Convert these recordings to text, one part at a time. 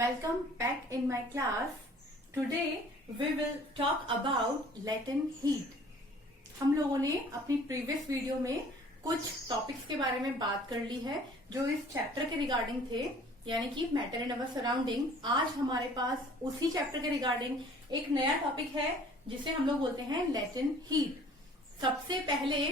Welcome back in my class. Today we will talk about latent heat. हम लोगों ने अपनी प्रीवियस वीडियो में कुछ टॉपिक्स के बारे में बात कर ली है जो इस चैप्टर के रिगार्डिंग थे, यानी कि मैटर इन अवर सराउंडिंग। आज हमारे पास उसी चैप्टर के रिगार्डिंग एक नया टॉपिक है जिसे हम लोग बोलते हैं लेटेंट हीट। सबसे पहले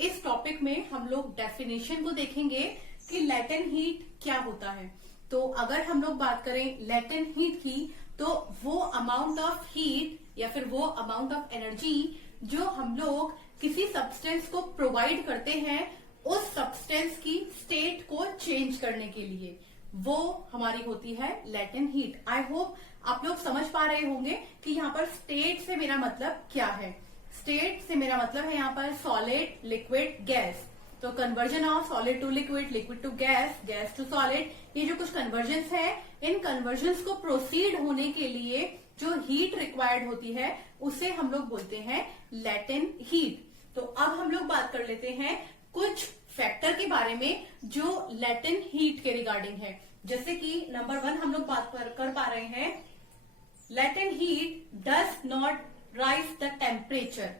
इस टॉपिक में हम लोग डेफिनेशन को देखेंगे कि लेटेंट हीट क्या होता है। तो अगर हम लोग बात करें लेटेंट हीट की, तो वो अमाउंट ऑफ हीट या फिर वो अमाउंट ऑफ एनर्जी जो हम लोग किसी सब्सटेंस को प्रोवाइड करते हैं उस सब्सटेंस की स्टेट को चेंज करने के लिए, वो हमारी होती है लेटेंट हीट। आई होप आप लोग समझ पा रहे होंगे कि यहाँ पर स्टेट से मेरा मतलब क्या है। स्टेट से मेरा मतलब है यहाँ पर सॉलिड, लिक्विड, गैस। तो conversion of solid to liquid, liquid to gas, gas to solid, ये जो कुछ कन्वर्जन्स है, इन कन्वर्जन्स को प्रोसीड होने के लिए जो हीट रिक्वायर्ड होती है उसे हम लोग बोलते हैं लेटेंट हीट। तो अब हम लोग बात कर लेते हैं कुछ फैक्टर के बारे में जो लेटेंट हीट के रिगार्डिंग है। जैसे कि नंबर 1 हम लोग बात कर पा रहे हैं, latent heat does not rise the temperature.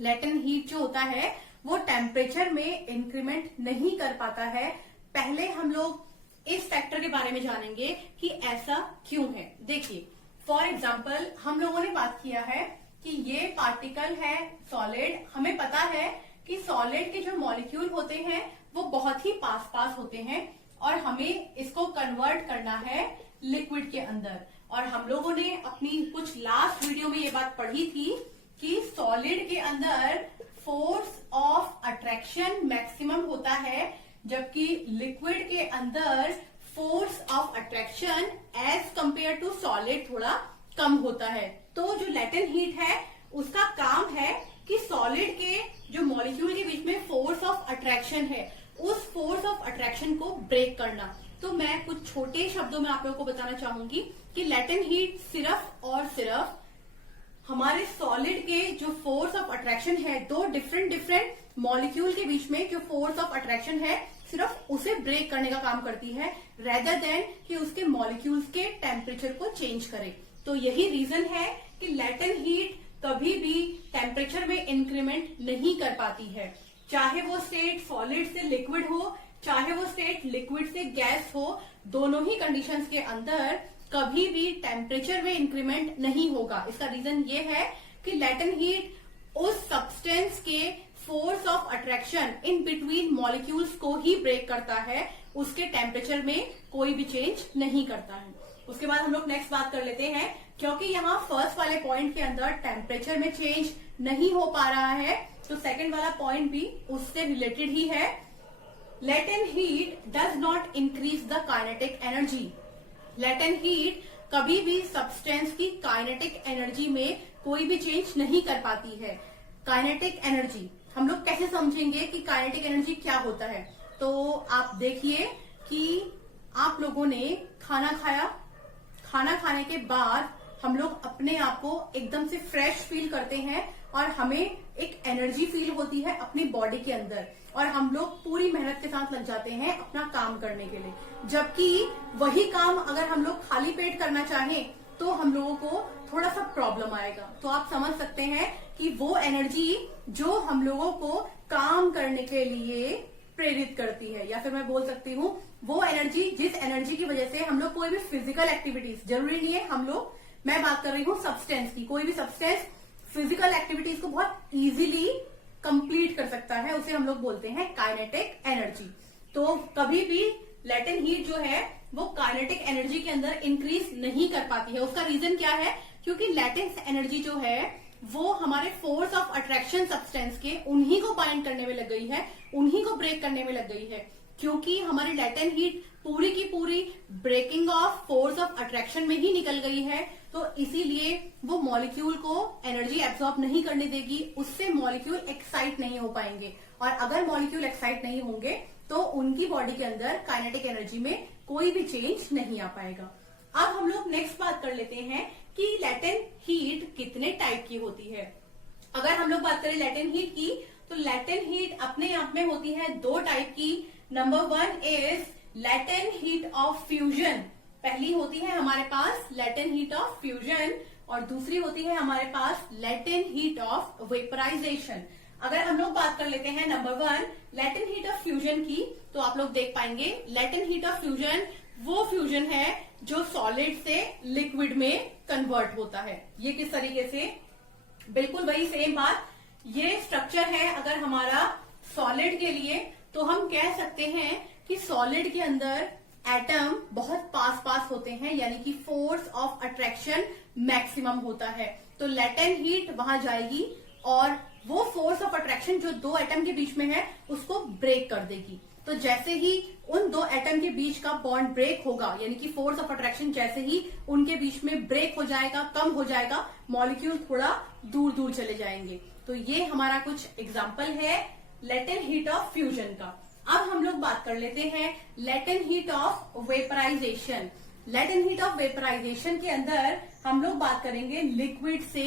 Latent heat जो होता है वो टेम्परेचर में इंक्रीमेंट नहीं कर पाता है। पहले हम लोग इस फैक्टर के बारे में जानेंगे कि ऐसा क्यों है। देखिए, फॉर एग्जाम्पल हम लोगों ने बात किया है कि ये पार्टिकल है सॉलिड। हमें पता है कि सॉलिड के जो मॉलिक्यूल होते हैं वो बहुत ही पास पास होते हैं और हमें इसको कन्वर्ट करना है लिक्विड के अंदर। और हम लोगों ने अपनी कुछ लास्ट वीडियो में ये बात पढ़ी थी कि सॉलिड के अंदर फोर्स ऑफ अट्रैक्शन मैक्सिमम होता है, जबकि लिक्विड के अंदर force of attraction as compare to solid थोड़ा कम होता है। तो जो लेटेंट हीट है उसका काम है कि सॉलिड के जो मॉलिक्यूल के बीच में फोर्स ऑफ अट्रैक्शन है उस फोर्स ऑफ अट्रैक्शन को ब्रेक करना। तो मैं कुछ छोटे शब्दों में आप लोगों को बताना चाहूंगी कि लेटेंट हीट सिर्फ और सिर्फ हमारे सॉलिड के जो फोर्स ऑफ अट्रैक्शन है, दो डिफरेंट मॉलिक्यूल के बीच में जो फोर्स ऑफ अट्रैक्शन है, सिर्फ उसे ब्रेक करने का काम करती है, रेदर देन कि उसके मॉलिक्यूल्स के टेम्परेचर को चेंज करे। तो यही रीजन है कि लेटेंट हीट कभी भी टेम्परेचर में इंक्रीमेंट नहीं कर पाती है। चाहे वो स्टेट सॉलिड से लिक्विड हो, चाहे वो स्टेट लिक्विड से गैस हो, दोनों ही कंडीशंस के अंदर कभी भी टेम्परेचर में इंक्रीमेंट नहीं होगा। इसका रीजन ये है कि लेटेंट हीट उस सब्सटेंस के force of attraction in between molecules को ही ब्रेक करता है, उसके टेम्परेचर में कोई भी चेंज नहीं करता है। उसके बाद हम लोग नेक्स्ट बात कर लेते हैं, क्योंकि यहाँ फर्स्ट वाले पॉइंट के अंदर टेम्परेचर में चेंज नहीं हो पा रहा है, तो सेकेंड वाला पॉइंट भी उससे रिलेटेड ही है। Latent heat does not increase the kinetic energy. Latent heat कभी भी सब्सटेंस की काइनेटिक एनर्जी में कोई भी चेंज नहीं कर पाती है। काइनेटिक एनर्जी हम लोग कैसे समझेंगे कि काइनेटिक एनर्जी क्या होता है? तो आप देखिए कि आप लोगों ने खाना खाया, खाना खाने के बाद हम लोग अपने आप को एकदम से फ्रेश फील करते हैं और हमें एक एनर्जी फील होती है अपनी बॉडी के अंदर, और हम लोग पूरी मेहनत के साथ लग जाते हैं अपना काम करने के लिए। जबकि वही काम अगर हम लोग खाली पेट करना चाहें तो हम लोगों को थोड़ा सा प्रॉब्लम आएगा। तो आप समझ सकते हैं कि वो एनर्जी जो हम लोगों को काम करने के लिए प्रेरित करती है, या फिर मैं बोल सकती हूँ वो एनर्जी जिस एनर्जी की वजह से हम लोग कोई भी फिजिकल एक्टिविटीज, जरूरी नहीं है हम लोग, मैं बात कर रही हूँ सब्सटेंस की, कोई भी सब्सटेंस फिजिकल एक्टिविटीज को बहुत इजीली कंप्लीट कर सकता है, उसे हम लोग बोलते हैं काइनेटिक एनर्जी। तो कभी भी लेटेंट हीट जो है वो काइनेटिक एनर्जी के अंदर इंक्रीज नहीं कर पाती है। उसका रीजन क्या है? क्योंकि लेटेंट एनर्जी जो है वो हमारे फोर्स ऑफ अट्रैक्शन सब्सटेंस के उन्हीं को बाइंड करने में लग गई है, उन्हीं को ब्रेक करने में लग गई है। क्योंकि हमारी लेटेंट हीट पूरी की पूरी breaking of force of attraction में ही निकल गई है, तो इसीलिए वो मॉलिक्यूल को एनर्जी एब्सॉर्ब नहीं करने देगी, उससे मॉलिक्यूल एक्साइट नहीं हो पाएंगे, और अगर मॉलिक्यूल एक्साइट नहीं होंगे तो उनकी बॉडी के अंदर काइनेटिक एनर्जी में कोई भी चेंज नहीं आ पाएगा। अब हम लोग नेक्स्ट बात कर लेते हैं कि लेटेंट हीट कितने टाइप की होती है। अगर हम लोग बात करें लेटेंट हीट की, तो लेटेंट हीट अपने आप में होती है दो टाइप की। Number 1 is latent heat of fusion, पहली होती है हमारे पास लेटेंट हीट ऑफ फ्यूजन और दूसरी होती है हमारे पास लेटेंट हीट ऑफ वेपराइजेशन। अगर हम लोग बात कर लेते हैं number 1 latent heat of fusion की, तो आप लोग देख पाएंगे लेटेंट हीट ऑफ फ्यूजन वो फ्यूजन है जो सॉलिड से लिक्विड में कन्वर्ट होता है। ये किस तरीके से, बिल्कुल वही सेम बात। ये स्ट्रक्चर है अगर हमारा सॉलिड के लिए, तो हम कह सकते हैं कि सॉलिड के अंदर एटम बहुत पास पास होते हैं, यानी कि फोर्स ऑफ अट्रैक्शन मैक्सिमम होता है। तो लेटेंट हीट वहां जाएगी और वो फोर्स ऑफ अट्रैक्शन जो दो एटम के बीच में है उसको ब्रेक कर देगी। तो जैसे ही उन दो एटम के बीच का बॉन्ड ब्रेक होगा, यानी कि फोर्स ऑफ अट्रैक्शन जैसे ही उनके बीच में ब्रेक हो जाएगा, कम हो जाएगा, मॉलिक्यूल थोड़ा दूर दूर चले जाएंगे। तो ये हमारा कुछ एग्जाम्पल है लेटेंट हीट ऑफ फ्यूजन का। अब हम लोग बात कर लेते हैं latent heat of vaporisation. Latent heat of vaporisation के अंदर हम लोग बात करेंगे लिक्विड से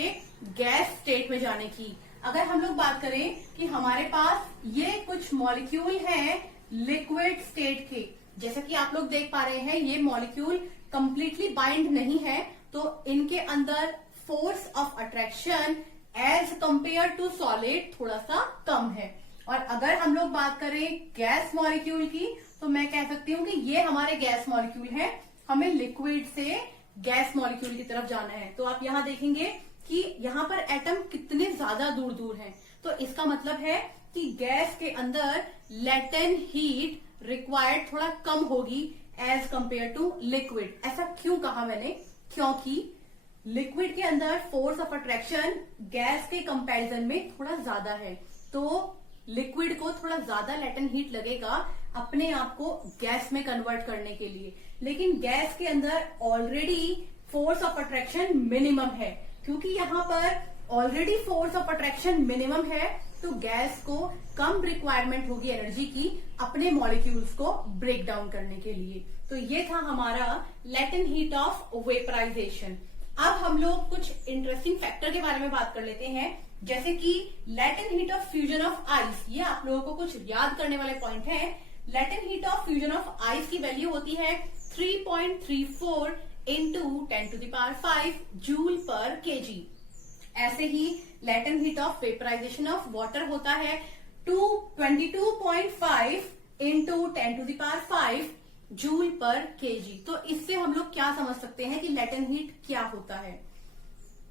गैस स्टेट में जाने की। अगर हम लोग बात करें कि हमारे पास ये कुछ मॉलिक्यूल हैं लिक्विड स्टेट के, जैसे कि आप लोग देख पा रहे हैं ये मॉलिक्यूल कंप्लीटली बाइंड नहीं है, तो इनके अंदर force of attraction as compare to solid थोड़ा सा कम है। और अगर हम लोग बात करें गैस मॉलिक्यूल की, तो मैं कह सकती हूँ कि ये हमारे गैस मॉलिक्यूल है, हमें लिक्विड से गैस मॉलिक्यूल की तरफ जाना है। तो आप यहाँ देखेंगे कि यहाँ पर एटम कितने ज्यादा दूर दूर हैं, तो इसका मतलब है कि गैस के अंदर लेटेंट हीट रिक्वायर्ड थोड़ा कम होगी एज कंपेयर टू लिक्विड। ऐसा क्यों कहा मैंने, क्योंकि लिक्विड के अंदर फोर्स ऑफ अट्रैक्शन गैस के कंपैरिजन में थोड़ा ज्यादा है, तो लिक्विड को थोड़ा ज्यादा लेटेंट हीट लगेगा अपने आप को गैस में कन्वर्ट करने के लिए। लेकिन गैस के अंदर already force of attraction minimum है, क्योंकि यहाँ पर already force of attraction minimum है, तो गैस को कम रिक्वायरमेंट होगी एनर्जी की अपने मॉलिक्यूल्स को ब्रेक डाउन करने के लिए। तो ये था हमारा लेटेंट हीट ऑफ वेपराइजेशन। अब हम लोग कुछ इंटरेस्टिंग फैक्टर के बारे में बात कर लेते हैं, जैसे कि latent heat of fusion of ice. ये आप लोगों को कुछ याद करने वाले पॉइंट है। Latent heat of fusion of ice की वैल्यू होती है 3.34 into 10⁵ जूल पर केजी। ऐसे ही latent heat of vaporization of water होता है 22.5 into 10⁵ जूल पर केजी। तो इससे हम लोग क्या समझ सकते हैं कि लेटेंट हीट क्या होता है,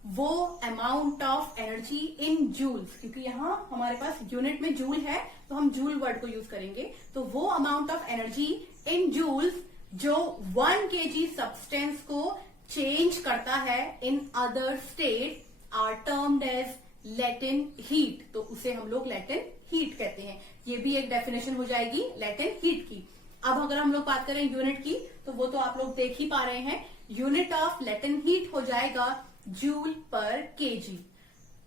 वो amount of energy in joules, क्योंकि यहाँ हमारे पास यूनिट में जूल है तो हम जूल वर्ड को यूज करेंगे। तो वो amount of energy in joules जो 1 kg सब्सटेंस को चेंज करता है in other state are termed as latent heat. तो उसे हम लोग लेटेंट हीट कहते हैं। ये भी एक डेफिनेशन हो जाएगी लेटेंट हीट की। अब अगर हम लोग बात करें यूनिट की, तो वो तो आप लोग देख ही पा रहे हैं, यूनिट ऑफ लेटेंट हीट हो जाएगा जूल पर केजी।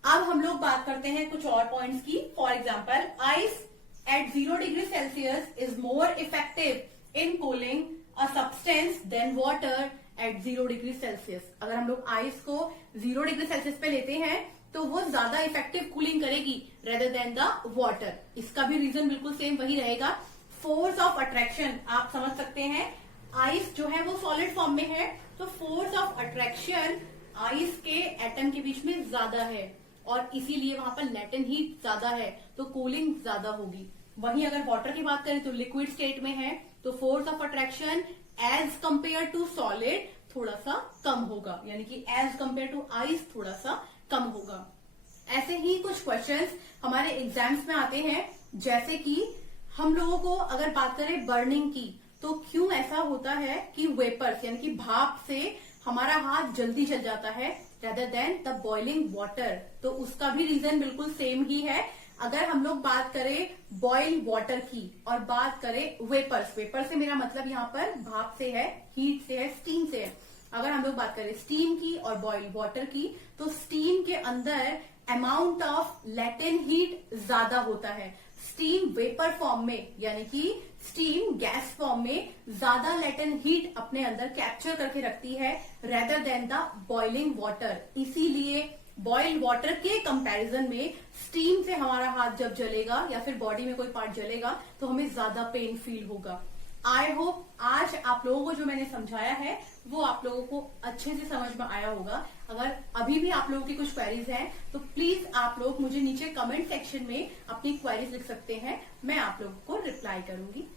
अब हम लोग बात करते हैं कुछ और पॉइंट्स की। For example, ice at 0°C is more effective in cooling a substance than water at 0°C। अगर हम लोग आइस को 0°C पे लेते हैं तो वो ज्यादा इफेक्टिव कूलिंग करेगी रेदर देन द वाटर। इसका भी रीजन बिल्कुल सेम वही रहेगा, फोर्स ऑफ अट्रैक्शन। आप समझ सकते हैं आइस जो है वो सॉलिड फॉर्म में है, तो फोर्स ऑफ अट्रैक्शन आइस के एटम के बीच में ज्यादा है और इसीलिए वहां पर लेटेंट हीट ज्यादा है, तो कूलिंग ज्यादा होगी। वहीं अगर वाटर की बात करें तो लिक्विड स्टेट में है, तो force of attraction as compare to solid थोड़ा सा कम होगा, यानी कि एज कंपेयर टू आइस थोड़ा सा कम होगा। ऐसे ही कुछ क्वेश्चंस हमारे एग्जाम्स में आते हैं, जैसे कि हम लोगों को अगर बात करें बर्निंग की, तो क्यों ऐसा होता है कि वेपर्स यानी कि भाप से हमारा हाथ जल्दी जल जाता है rather than the boiling water. तो उसका भी रीजन बिल्कुल सेम ही है। अगर हम लोग बात करें बॉइल वाटर की और बात करें वेपर्स, वेपर से मेरा मतलब यहाँ पर भाप से है, हीट से है, स्टीम से है। अगर हम लोग बात करें स्टीम की और बॉइल वाटर की, तो स्टीम के अंदर अमाउंट ऑफ लेटेंट हीट ज्यादा होता है। स्टीम वेपर फॉर्म में यानी कि स्टीम गैस फॉर्म में ज्यादा लेटेंट हीट अपने अंदर कैप्चर करके रखती है rather than the boiling water. इसीलिए बॉइल्ड वाटर के कंपैरिजन में स्टीम से हमारा हाथ जब जलेगा या फिर बॉडी में कोई पार्ट जलेगा तो हमें ज्यादा पेन फील होगा। आई होप आज आप लोगों को जो मैंने समझाया है वो आप लोगों को अच्छे से समझ में आया होगा। अगर अभी भी आप लोगों की कुछ क्वेरीज हैं तो प्लीज आप लोग मुझे नीचे कमेंट सेक्शन में अपनी क्वेरीज लिख सकते हैं, मैं आप लोगों को रिप्लाई करूंगी।